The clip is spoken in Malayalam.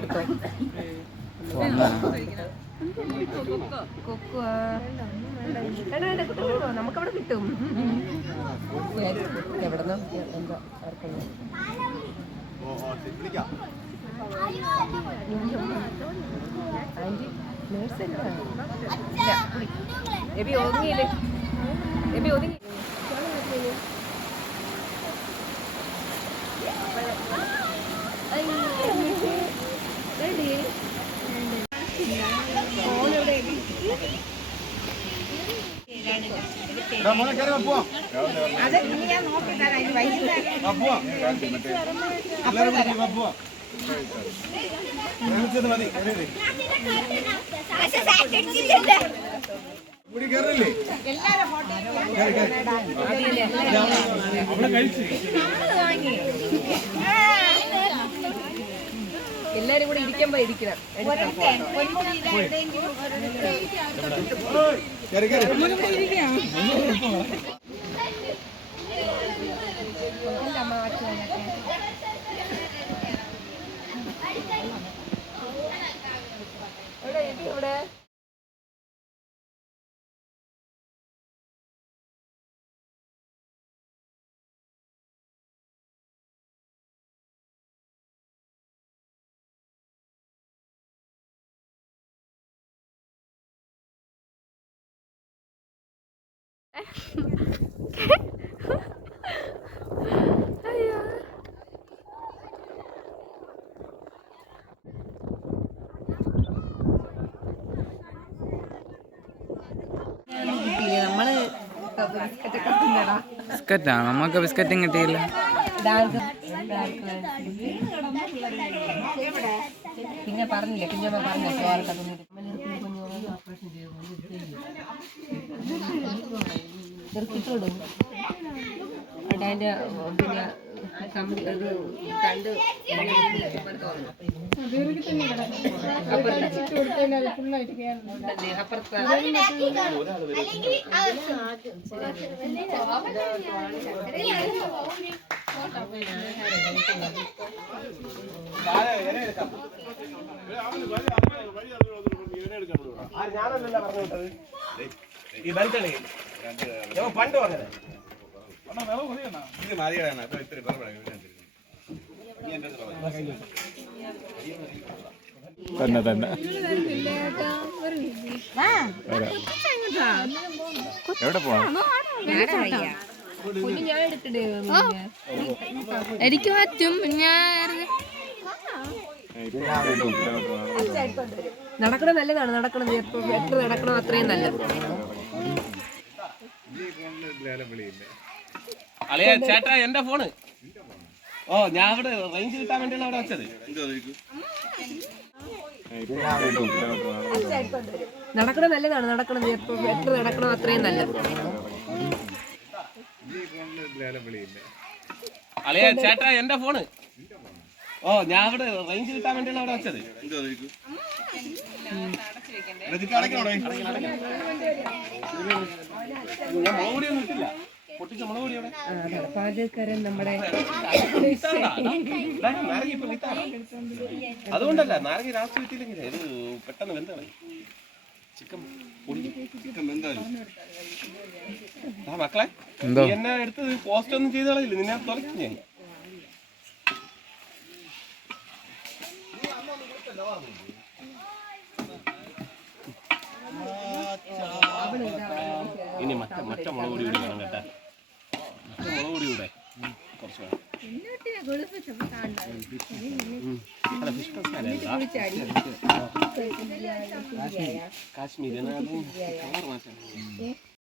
എടുത്തോ. കൊക്കു നമുക്കവിടെ കിട്ടും. എവിടെന്നോ എന്താ ആർക്കല്ലോ ആന്റി നേഴ്സ് എബി ഒതുങ്ങിയില്ലേ? എബി ഒതുങ്ങി. എല്ലാരും കൂടെ ഇരിക്കുമ്പോ ഇരിക്കണം. ഇവിടെ ബിസ്ക്കറ്റാ, നമുക്ക് ബിസ്ക്കറ്റും കിട്ടിയില്ല. പിന്നെ പറഞ്ഞില്ലേ, കുഞ്ഞമ്മ പറഞ്ഞ നിർത്തിട്ടോടും അതിൻ്റെ പിന്നെ കമ്പി അത് കണ്ട് അപ്പുറത്ത് ഞാനല്ല പറഞ്ഞു വിട്ടത്. ഈ ബൽക്കണി പണ്ട് പറഞ്ഞത് തന്നെ തന്നെ എവിടെ പോണം? ഞാൻ എടുത്തിട്ടേ എനിക്ക് പറ്റും. ഞാൻ നടക്കണം, നല്ലതാണ് നടക്കണത്. എത്ര നടക്കണം അത്രയും നല്ലത്. അളിയ ചേട്ടാ എന്റെ ഫോണ്. ഓ ഞാൻ അവിടെ റേഞ്ച് കിട്ടാൻ വേണ്ടിയാണ് അവിടെ വെച്ചത്. നടക്കണം, നല്ലതാണ് നടക്കണത്. എത്ര നടക്കണം അത്രയും നല്ലത്. അളിയ ചേട്ടാ എന്റെ ഫോണ്. ഓ ഞാൻ അവിടെ റേഞ്ച് കിട്ടാൻ വേണ്ടിയാണ് അവിടെ വെച്ചത്. ഞാൻ മുളകുപൊടിയൊന്നും ഇട്ടില്ല. പൊട്ടിച്ച മുളകുപൊടി അവിടെ പാചകക്കാരൻ നമ്മുടെ അതുകൊണ്ടല്ല നാരങ്ങ ലാസ്റ്റ് കിട്ടിയില്ലെങ്കിൽ ഇത് പെട്ടെന്ന് വെന്താണ്. ചിക്കൻ ആ മക്കളെ എന്നെ എടുത്തത് പോസ്റ്റ് ഒന്നും ചെയ്ത് കളയില്ല. നിന്നെ തുറക്കും ഞാൻ. ഇനി മറ്റ മുളക് പൊടി കൂടി വേണം കേട്ടാ. മുളക് പൊടി കൂടെ കുറച്ച് വേണം. കാശ്മീരി